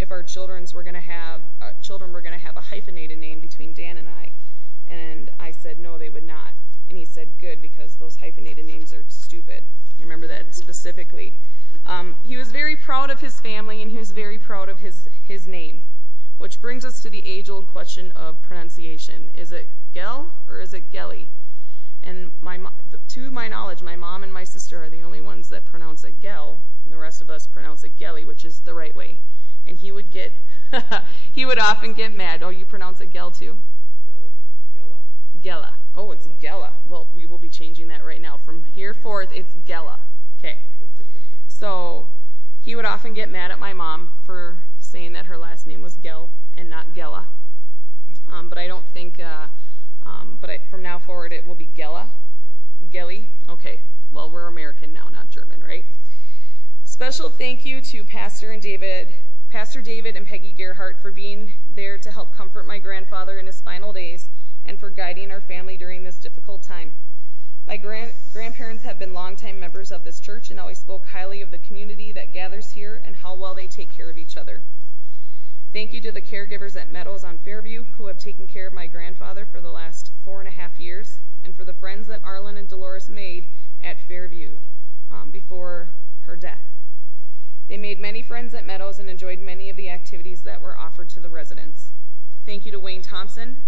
if our children were going to have a hyphenated name between Dan and I. And I said, no, they would not. And he said, good, because those hyphenated names are stupid. I remember that specifically. He was very proud of his family, and he was very proud of his name, which brings us to the age-old question of pronunciation. Is it Gel or is it Gelly? And to my knowledge, my mom and my sister are the only ones that pronounce it Gel, and the rest of us pronounce it Gelly, which is the right way. And he would often get mad. Oh, you pronounce it Gel too? Gela. Oh, it's Gela. Well, we will be changing that right now. From here forth, it's Gela. Okay. So he would often get mad at my mom for saying that her last name was Gel and not Gela. But I don't think, from now forward it will be Gela. Gelly? Okay. Well, we're American now, not German, right? Special thank you to Pastor David and Peggy Gerhardt for being there to help comfort my grandfather in his final days and for guiding our family during this difficult time. My grandparents have been longtime members of this church and always spoke highly of the community that gathers here and how well they take care of each other. Thank you to the caregivers at Meadows on Fairview who have taken care of my grandfather for the last 4.5 years, and for the friends that Arlen and Dolores made at Fairview before her death. They made many friends at Meadows and enjoyed many of the activities that were offered to the residents. Thank you to Wayne Thompson,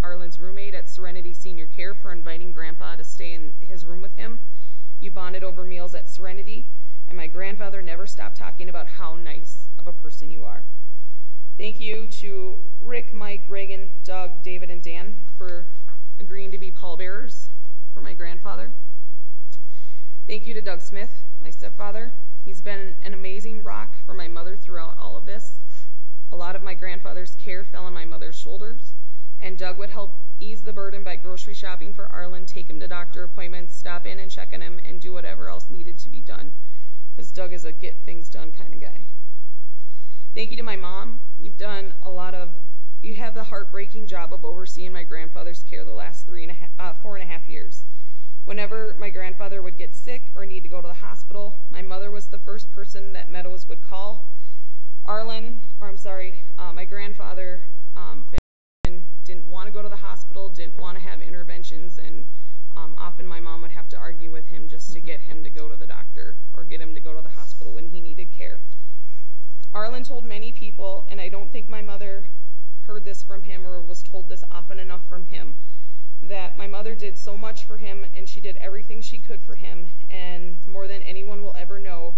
Arlen's roommate at Serenity Senior Care, for inviting Grandpa to stay in his room with him. You bonded over meals at Serenity, and my grandfather never stopped talking about how nice of a person you are. Thank you to Rick, Mike, Reagan, Doug, David, and Dan for agreeing to be pallbearers for my grandfather. Thank you to Doug Smith, my stepfather. He's been an amazing rock for my mother throughout all of this. A lot of my grandfather's care fell on my mother's shoulders, and Doug would help ease the burden by grocery shopping for Arlen, take him to doctor appointments, stop in and check on him, and do whatever else needed to be done, because Doug is a get things done kind of guy. Thank you to my mom. You have the heartbreaking job of overseeing my grandfather's care the last 4.5 years. Whenever my grandfather would get sick or need to go to the hospital, my mother was the first person that Meadows would call. My grandfather didn't want to go to the hospital, didn't want to have interventions, and often my mom would have to argue with him just to get him to go to the doctor or get him to go to the hospital when he needed care. Arlen told many people, and I don't think my mother heard this from him or was told this often enough from him, that my mother did so much for him and she did everything she could for him, and more than anyone will ever know,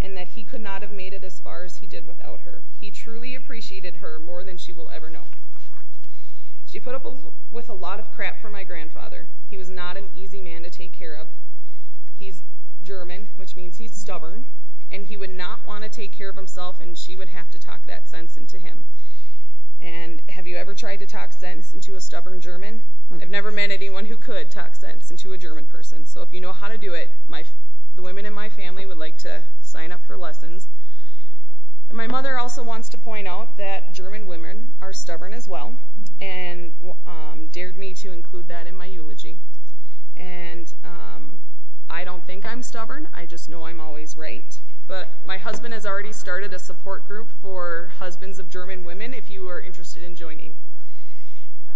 and that he could not have made it as far as he did without her. He truly appreciated her more than she will ever know. She put up with a lot of crap from my grandfather. He was not an easy man to take care of. He's German, which means he's stubborn, and he would not want to take care of himself, and she would have to talk that sense into him. And have you ever tried to talk sense into a stubborn German? I've never met anyone who could talk sense into a German person. So if you know how to do it, the women in my family would like to sign up for lessons. And my mother also wants to point out that German women are stubborn as well, and dared me to include that in my eulogy. And I don't think I'm stubborn. I just know I'm always right. But my husband has already started a support group for husbands of German women if you are interested in joining.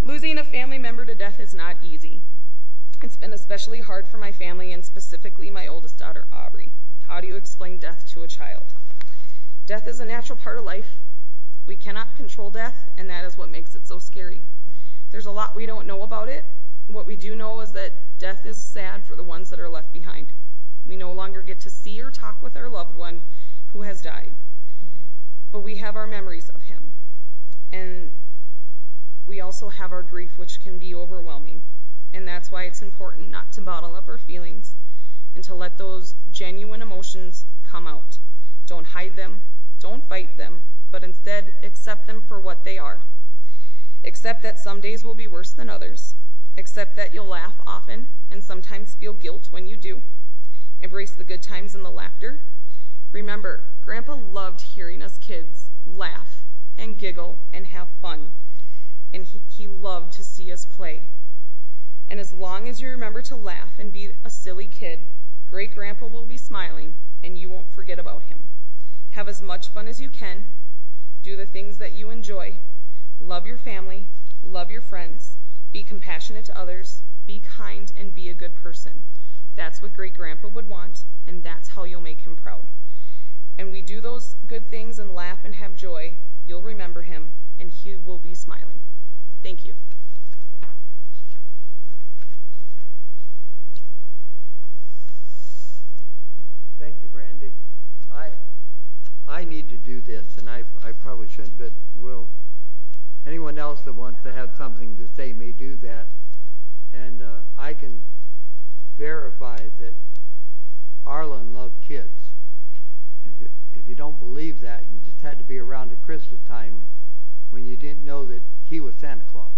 Losing a family member to death is not easy. It's been especially hard for my family, and specifically my oldest daughter, Aubrey. How do you explain death to a child? Death is a natural part of life. We cannot control death, and that is what makes it so scary. There's a lot we don't know about it. What we do know is that death is sad for the ones that are left behind. We no longer get to see or talk with our loved one who has died, but we have our memories of him. And we also have our grief, which can be overwhelming. And that's why it's important not to bottle up our feelings and to let those genuine emotions come out. Don't hide them, don't fight them, but instead accept them for what they are. Accept that some days will be worse than others. Accept that you'll laugh often and sometimes feel guilt when you do. Embrace the good times and the laughter. Remember, Grandpa loved hearing us kids laugh and giggle and have fun. And he loved to see us play. And as long as you remember to laugh and be a silly kid, Great Grandpa will be smiling and you won't forget about him. Have as much fun as you can. Do the things that you enjoy. Love your family. Love your friends. Be compassionate to others. Be kind and be a good person. That's what great-grandpa would want, and that's how you'll make him proud. And we do those good things and laugh and have joy. You'll remember him, and he will be smiling. Thank you. Thank you, Brandy. I need to do this, and I probably shouldn't, but will anyone else that wants to have something to say may do that. And I can verify that Arlen loved kids. And if you don't believe that, you just had to be around at Christmas time when you didn't know that he was Santa Claus.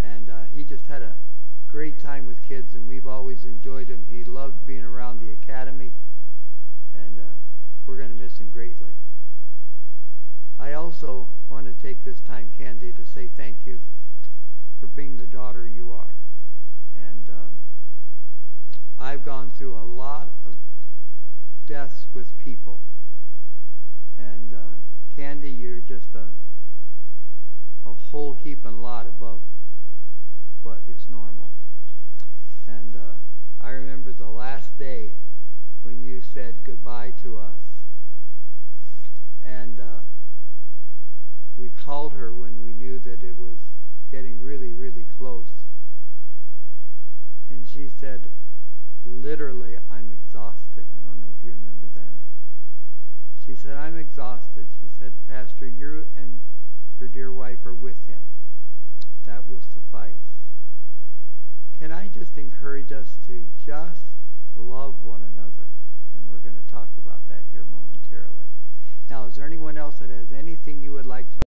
And he just had a great time with kids, and we've always enjoyed him. He loved being around the academy, and we're going to miss him greatly. I also want to take this time, Candy, to say thank you for being the daughter you are. And I've gone through a lot of deaths with people. And Candy, you're just a whole heap and lot above what is normal. And I remember the last day when you said goodbye to us. And we called her when we knew that it was getting really, really close. And she said, literally, I'm exhausted. I don't know if you remember that. She said, I'm exhausted. She said, Pastor, you and your dear wife are with him. That will suffice. Can I just encourage us to just love one another? And we're going to talk about that here momentarily. Now, is there anyone else that has anything you would like to